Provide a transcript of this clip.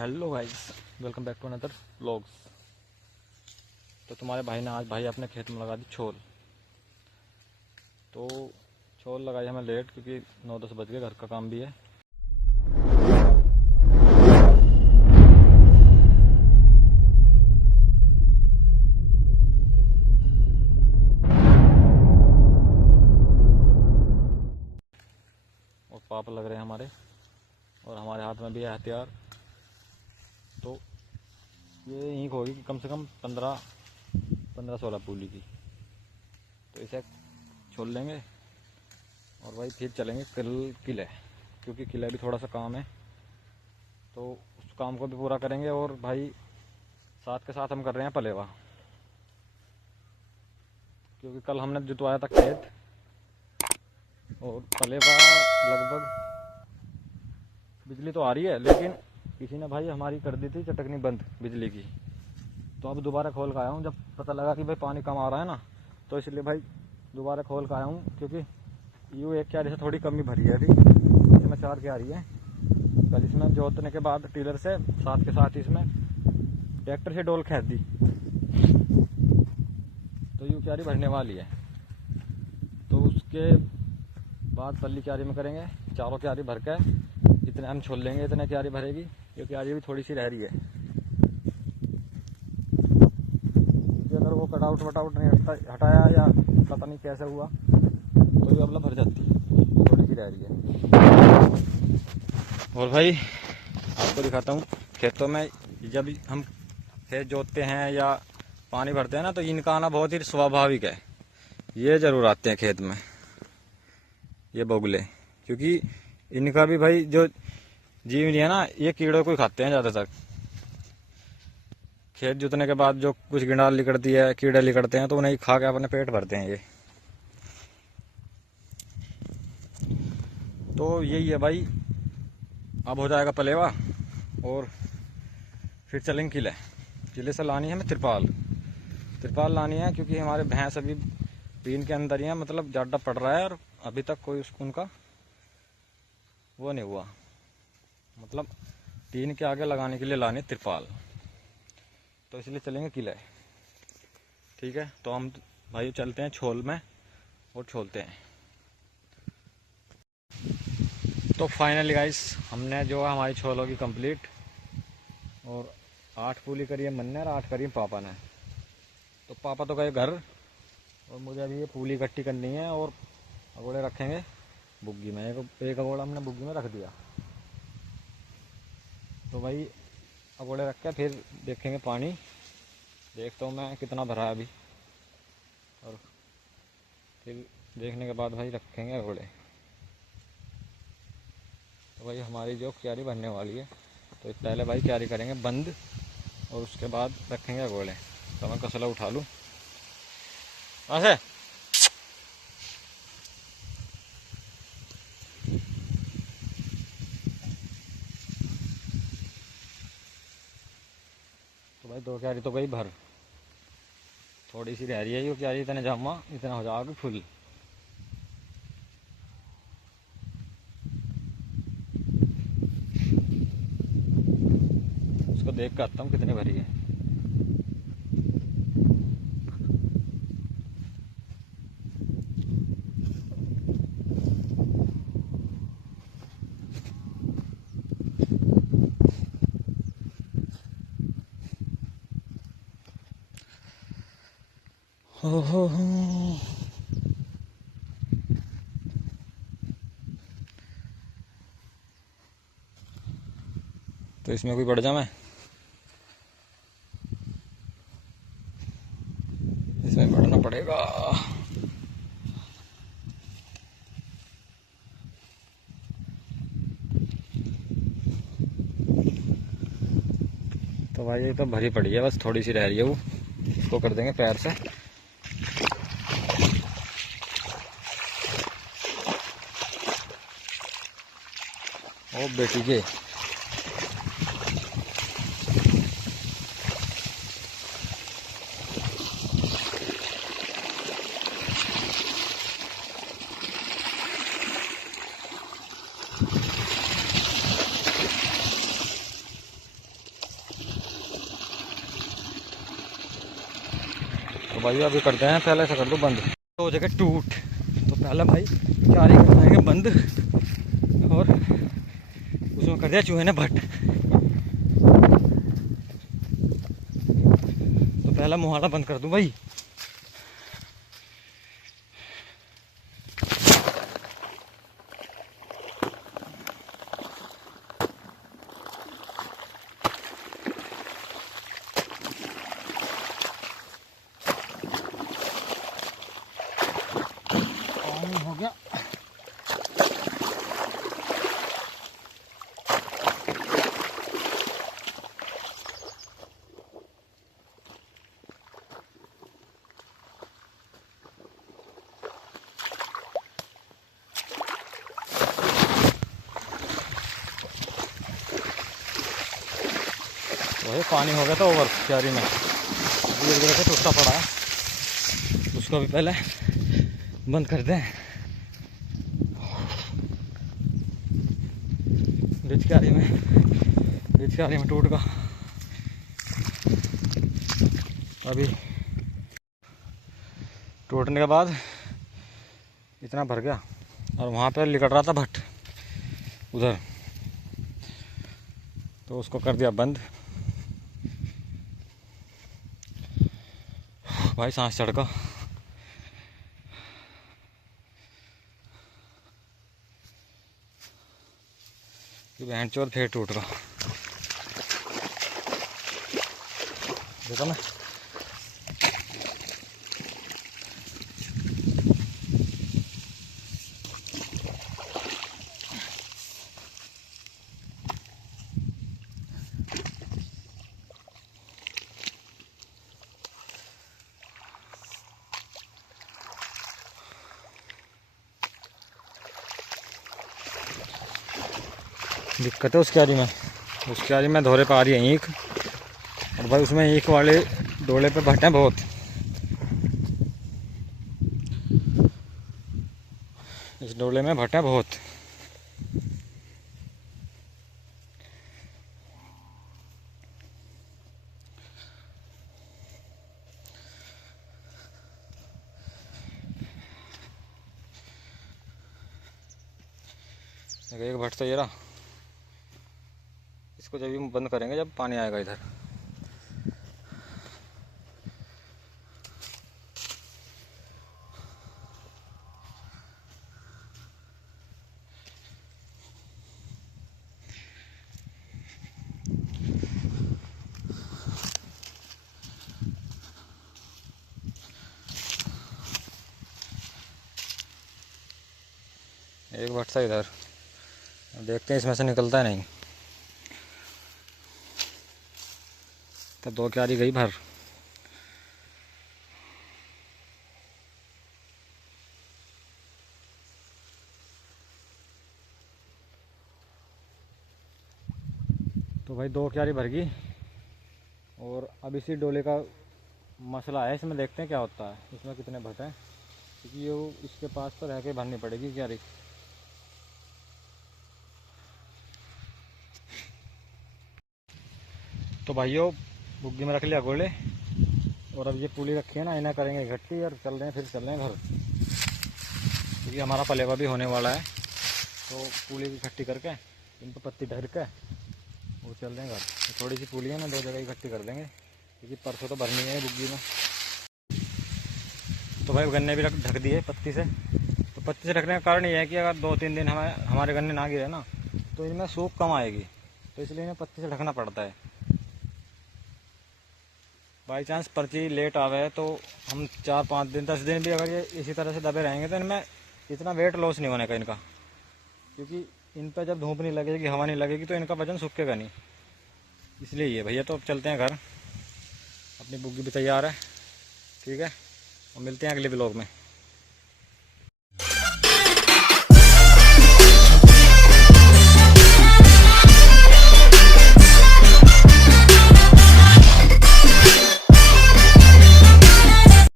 Hello guys, welcome back to another vlogs. तो तुम्हारे भाई ने आज भाई अपने खेत में लगा दी छोल। तो छोल लगाई हमें लेट, क्योंकि 9-10 बज गए, घर का काम भी है। और पाप लग रहे हैं हमारे, और हमारे हाथ में भी है हथियार। तो ये ईंख होगी कि कम से कम 15-16 पूली की। तो इसे छोड़ लेंगे और भाई फिर चलेंगे किले, क्योंकि किले भी थोड़ा सा काम है। तो उस काम को भी पूरा करेंगे। और भाई साथ के साथ हम कर रहे हैं पलेवा, क्योंकि कल हमने जुतवाया था खेत। और पलेवा लगभग, बिजली तो आ रही है, लेकिन किसी ने भाई हमारी कर दी थी चटकनी बंद बिजली की। तो अब दोबारा खोल कर आया हूँ, जब पता लगा कि भाई पानी कम आ रहा है ना, तो इसलिए भाई दोबारा खोल कर आया हूँ। क्योंकि यूँ एक क्यारी से थोड़ी कमी भरी है, अभी इसमें 4 क्यारी है। कल इसमें जोतने के बाद टीलर से साथ के साथ इसमें ट्रैक्टर से डोल खींच दी, तो यूँ क्यारी भरने वाली है। तो उसके बाद पल्ली क्यारी में करेंगे, चारों क्यारी भर के इतने हम छोड़ लेंगे, इतने क्यारी भरेगी। ये क्यारी भी थोड़ी सी रह रही है, अगर वो कटआउट वटआउट नहीं हटाया या पता नहीं कैसे हुआ, तो ये अबला भर जाती है, थोड़ी सी रह रही है। और भाई आपको दिखाता हूँ, खेतों में जब हम खेत जोतते हैं या पानी भरते हैं ना, तो इनका आना बहुत ही स्वाभाविक है। ये जरूर आते हैं खेत में, ये बगुले, क्योंकि इनका भी भाई जो जीव है ना, ये कीड़ों को ही खाते हैं ज़्यादातर। खेत जोतने के बाद जो कुछ गिंडाल निकलती है, कीड़े निकलते हैं, तो उन्हें खा के अपने पेट भरते हैं ये। तो यही है भाई, अब हो जाएगा पलेवा और फिर चलेंगे किले। किले से लानी है हमें तिरपाल लानी है, क्योंकि हमारे भैंस अभी टीन के अंदर ही है, मतलब ज़्यादा पड़ रहा है, और अभी तक कोई उनका वो नहीं हुआ। मतलब टीन के आगे लगाने के लिए लानी तिरपाल, तो इसलिए चलेंगे किले। ठीक है, तो हम भाई चलते हैं छोल में और छोलते हैं। तो फाइनली गाइस, हमने जो है हमारी छोल होगी कंप्लीट। और 8 पूली करी है मन ने और 8 करी है पापा ने। तो पापा तो गए घर, और मुझे अभी ये पूली इकट्ठी करनी है और अगोड़े रखेंगे बुग्गी में। एक अगोड़ा हमने बुग्गी में रख दिया। तो भाई अगोड़े रख के फिर देखेंगे पानी, देखता हूँ मैं कितना भरा है अभी, और फिर देखने के बाद भाई रखेंगे अगोड़े। तो भाई हमारी जो क्यारी बनने वाली है, तो पहले भाई क्यारी करेंगे बंद, और उसके बाद रखेंगे अगोड़े। तो मैं कसला उठा लूँ ऐसे। तो भाई 2 क्यारी तो गई भर, थोड़ी सी रह रही है। ये क्यारी इतने जमा, इतना हो जाएगा फुल। उसको देख कर आता हूँ कितनी भरी है। हो। तो इसमें कोई बढ़ जाए, इसमें बढ़ना पड़ेगा। तो भाई ये तो भरी पड़ी है, बस थोड़ी सी रह रही है, वो इसको कर देंगे पैर से। ओ बेटी के, तो भाई अभी करते हैं, पहले से कर दो बंद। तो हो जगह टूट, तो पहले भाई क्यारी करवाएंगे बंद और उसमें कर दिया चूहे ने भट्ट। तो पहला मुहाना बंद कर दूं भाई। हो गया। वही पानी हो गया था ओवर क्यारी में, धीरे धीरे से टूटता पड़ा है, उसको भी पहले बंद कर दें। रिच क्यारी में टूट गया। अभी टूटने के बाद इतना भर गया और वहाँ पे लिकट रहा था भट्ट उधर, तो उसको कर दिया बंद। भाई सांस चढ़ का। बहन चोर फिर टूट रहा, देखा मैं। दिक्कत है उस क्यारी में धोरे पा रही है ईख, और भाई उसमें ईख वाले डोले पे भट्ट हैं बहुत। इस डोले में भट्ट हैं बहुत। एक भट्ट तो ये रहा, इसको जब भी बंद करेंगे जब पानी आएगा इधर। एक भट्ट था इधर, देखते हैं इसमें से निकलता है नहीं। तो 2 क्यारी गई भर। तो भाई 2 क्यारी भर गई, और अब इसी डोले का मसला है, इसमें देखते हैं क्या होता है, इसमें कितने भट्ट हैं, क्योंकि ये इसके पास तो रह के भरनी पड़ेगी क्यारी। तो भाइयों बुग्गी में रख लिया गोले, और अब ये पुली रखी है ना, इन्हें करेंगे इकट्ठी और चल रहे हैं घर, क्योंकि हमारा पलेवा भी होने वाला है। तो पुली इकट्ठी करके इन पर पत्ती ढर के वो चल रहे हैं घर। तो थोड़ी सी पुली है ना, 2 जगह इकट्ठी कर देंगे, क्योंकि परसों तो भरनी है बुग्गी में। तो भाई गन्ने भी ढक दिए पत्ती से। तो पत्ती से ढकने का कारण ये है कि अगर 2-3 दिन हमारे गन्ने ना गिरे ना, तो इनमें सूख कम आएगी, तो इसलिए इन्हें पत्ती से ढकना पड़ता है। बाई चांस पर्ची लेट आवे तो हम 4-5 दिन 10 दिन भी अगर ये इसी तरह से दबे रहेंगे तो इनमें इतना वेट लॉस नहीं होने का इनका, क्योंकि इन पर जब धूप नहीं लगेगी, हवा नहीं लगेगी, तो इनका वजन सूखेगा नहीं। इसलिए ये भैया, तो अब चलते हैं घर, अपनी बुग्गी भी तैयार है, ठीक है, और मिलते हैं अगले ब्लॉग में।